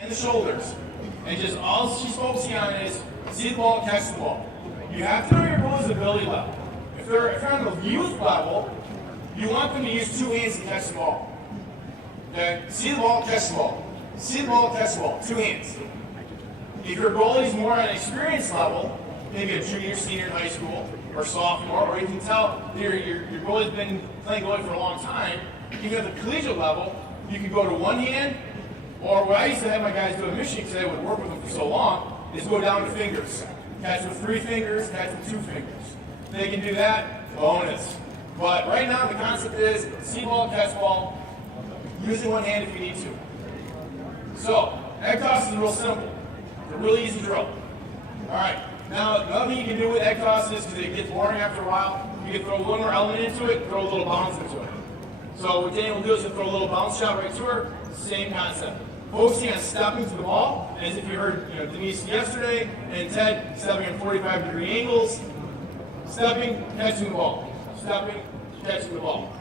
and the shoulders. And just all she's focusing on is see the ball, catch the ball. You have to know your goalie's ability level. If they're on the youth level, you want them to use two hands to catch the ball. Okay? See the ball, catch the ball. See the ball, catch the ball. Two hands. If your goalie's more on an experience level, maybe a junior, senior in high school, or sophomore, or you can tell your goalie's been playing goalie for a long time, even at the collegiate level, you can go to one hand, or what I used to have my guys do in Michigan, because I would work with them for so long, is go down to fingers. Catch with 3 fingers, catch with 2 fingers. If they can do that, bonus. But right now the concept is see ball, catch ball, using one hand if you need to. So, egg toss is real simple. It's a really easy drill. Alright, now another thing you can do with egg toss is, because it gets boring after a while, you can throw one more element into it, throw a little bounce into it. So what Daniel will do is he'll throw a little bounce shot right to her, same concept. Focusing on stepping to the ball, as if you heard Denise yesterday, and Ted stepping at 45-degree angles, stepping, catching the ball. Stepping, catching the ball.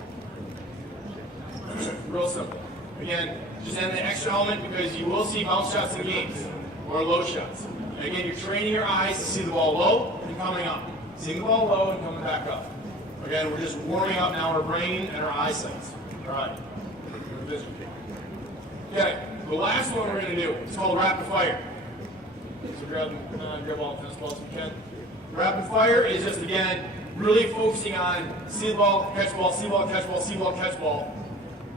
Real simple. Again, just add the extra element because you will see bounce shots in games, or low shots. And again, you're training your eyes to see the ball low and coming up. Seeing the ball low and coming back up. Again, we're just warming up now our brain and our eyesight. All right. Okay, the last one we're going to do is called rapid fire. So grab all the tennis balls if you can. Rapid fire is just, again, really focusing on see the ball, catch ball, see ball, catch ball, see ball, catch ball.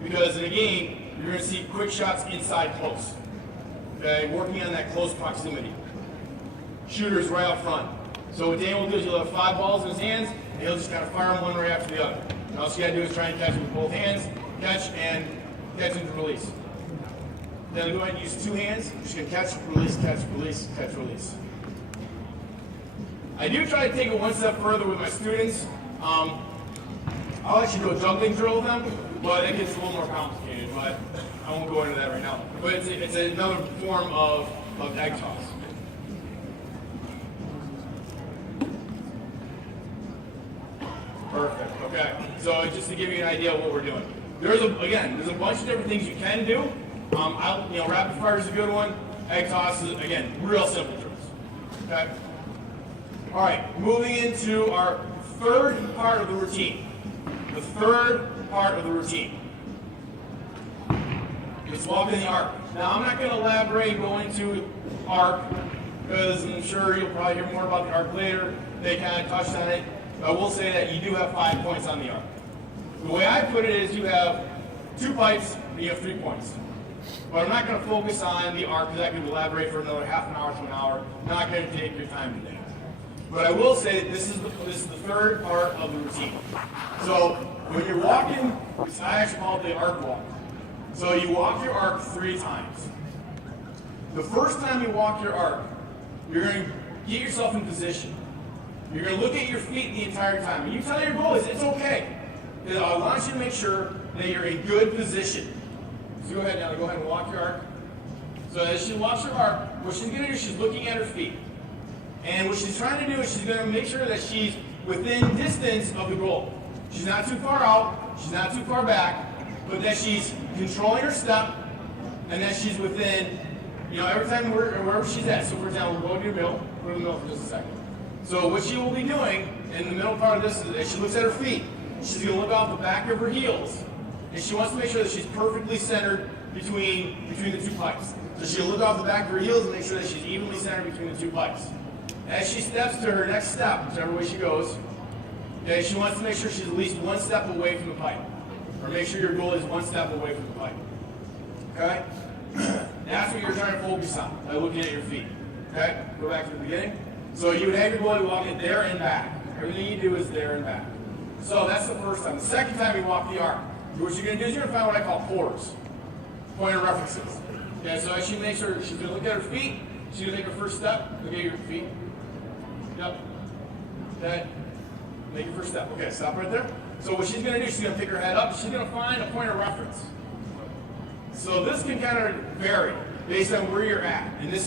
Because in a game, you're going to see quick shots inside close. Okay, working on that close proximity. Shooters right up front. So what Daniel will do is he'll have 5 balls in his hands, and he'll just kind of fire them one right after the other. And all you got to do is try and catch them with both hands, catch and release. Then go ahead and use 2 hands. You're just going to catch, release, catch, release, catch, release. I do try to take it one step further with my students. I'll actually do a juggling drill with them, but it gets a little more complicated. But I won't go into that right now. But it's another form of egg toss. Perfect. Okay. So just to give you an idea of what we're doing, there's a bunch of different things you can do. Rapid fire is a good one. Egg toss is, again, real simple drills. Okay. All right. Moving into our third part of the routine. The third part of the routine. It's walking the arc. Now I'm not going to elaborate going to arc because I'm sure you'll probably hear more about the arc later. They kind of touched on it. I will say that you do have 5 points on the arc. The way I put it is you have 2 pipes and you have 3 points. But I'm not going to focus on the arc because I could elaborate for another half an hour to an hour. I'm not going to take your time today. But I will say that this is the third part of the routine. So when you're walking, I actually call it the arc walk. So you walk your arc 3 times. The first time you walk your arc, you're going to get yourself in position. You're going to look at your feet the entire time. And you tell your goalies, it's okay. Because I want you to make sure that you're in good position. So go ahead now, go ahead and walk your arc. So as she walks her arc, what she's going to do is she's looking at her feet. And what she's trying to do is she's going to make sure that she's within distance of the goal. She's not too far out, she's not too far back, but that she's controlling her step, and that she's within, every time wherever she's at. So for example, we'll go to your middle, go to the middle for just a second. So what she will be doing in the middle part of this is as she looks at her feet, she's going to look off the back of her heels, and she wants to make sure that she's perfectly centered between the 2 pipes. So she'll look off the back of her heels and make sure that she's evenly centered between the 2 pipes. As she steps to her next step, whichever way she goes, okay, she wants to make sure she's at least 1 step away from the pipe. Or make sure your goal is 1 step away from the pipe. Okay? That's what you're trying to focus on by looking at your feet. Okay? Go back to the beginning. So you would have your goalie walking there and back. Everything you do is there and back. So that's the first time. The second time you walk the arc, what you're going to do is you're going to find what I call pores. Point of references. Okay, so as she makes sure she's going to look at her feet, she's going to make her first step, look at your feet. Yep. Okay. Make your first step. Okay, stop right there. So what she's going to do, she's going to pick her head up. She's going to find a point of reference. So this can kind of vary based on where you're at. And this